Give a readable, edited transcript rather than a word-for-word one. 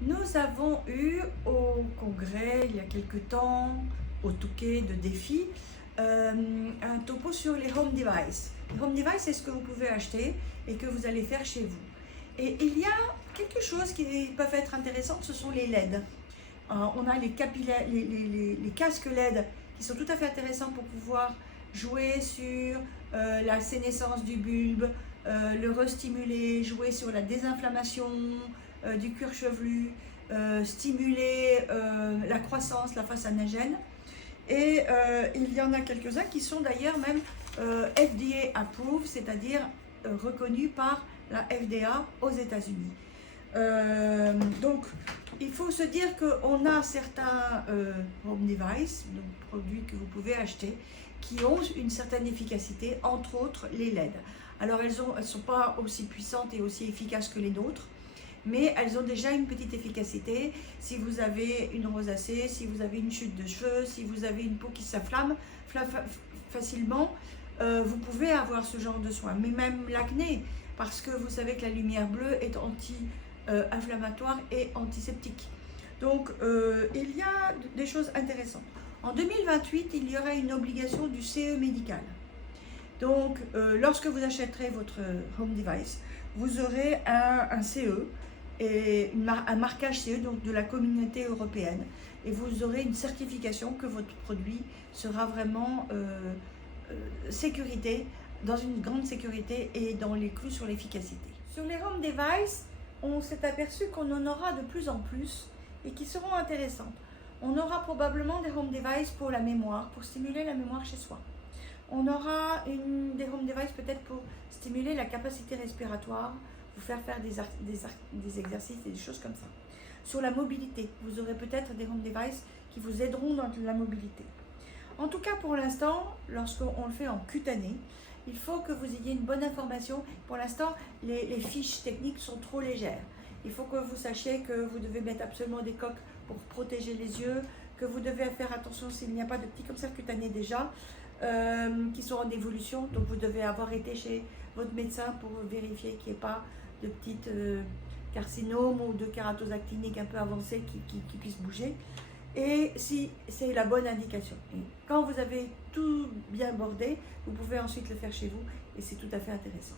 Nous avons eu au congrès, il y a quelque temps, au Touquet de défi, un topo sur les home devices. Les home devices, c'est ce que vous pouvez acheter et que vous allez faire chez vous. Et il y a quelque chose qui peuvent être intéressant, ce sont les LED. On a les casques LED qui sont tout à fait intéressants pour pouvoir jouer sur la sénescence du bulbe, le restimuler, jouer sur la désinflammation du cuir chevelu, stimuler la croissance, la face anagène. Et il y en a quelques-uns qui sont d'ailleurs même FDA approved, c'est-à-dire reconnus par la FDA aux États-Unis. Donc, il faut se dire qu'on a certains home devices, donc produits que vous pouvez acheter, qui ont une certaine efficacité, entre autres les LED. Alors, elles ne sont pas aussi puissantes et aussi efficaces que les nôtres, mais elles ont déjà une petite efficacité. Si vous avez une rosacée, si vous avez une chute de cheveux, si vous avez une peau qui s'inflamme facilement, vous pouvez avoir ce genre de soins. Mais même l'acné, parce que vous savez que la lumière bleue est anti-inflammatoire et antiseptique. Donc, il y a des choses intéressantes. En 2028, il y aura une obligation du CE médical. Donc, lorsque vous achèterez votre home device, vous aurez un CE et un marquage CE donc de la communauté européenne. Et vous aurez une certification que votre produit sera vraiment sécurité, dans une grande sécurité et dans les clous sur l'efficacité. Sur les home devices, on s'est aperçu qu'on en aura de plus en plus et qui seront intéressantes. On aura probablement des home devices pour la mémoire, pour stimuler la mémoire chez soi. On aura des home devices peut-être pour stimuler la capacité respiratoire, vous faire des exercices et des choses comme ça. Sur la mobilité, vous aurez peut-être des home devices qui vous aideront dans la mobilité. En tout cas, pour l'instant, lorsqu'on le fait en cutané, il faut que vous ayez une bonne information. Pour l'instant, les fiches techniques sont trop légères. Il faut que vous sachiez que vous devez mettre absolument des coques pour protéger les yeux, que vous devez faire attention s'il n'y a pas de petits cancers cutanés déjà, qui sont en évolution. Donc vous devez avoir été chez votre médecin pour vérifier qu'il n'y ait pas de petites carcinomes ou de kératose actinique un peu avancés qui puissent bouger. Et si c'est la bonne indication. Et quand vous avez tout bien bordé, vous pouvez ensuite le faire chez vous et c'est tout à fait intéressant.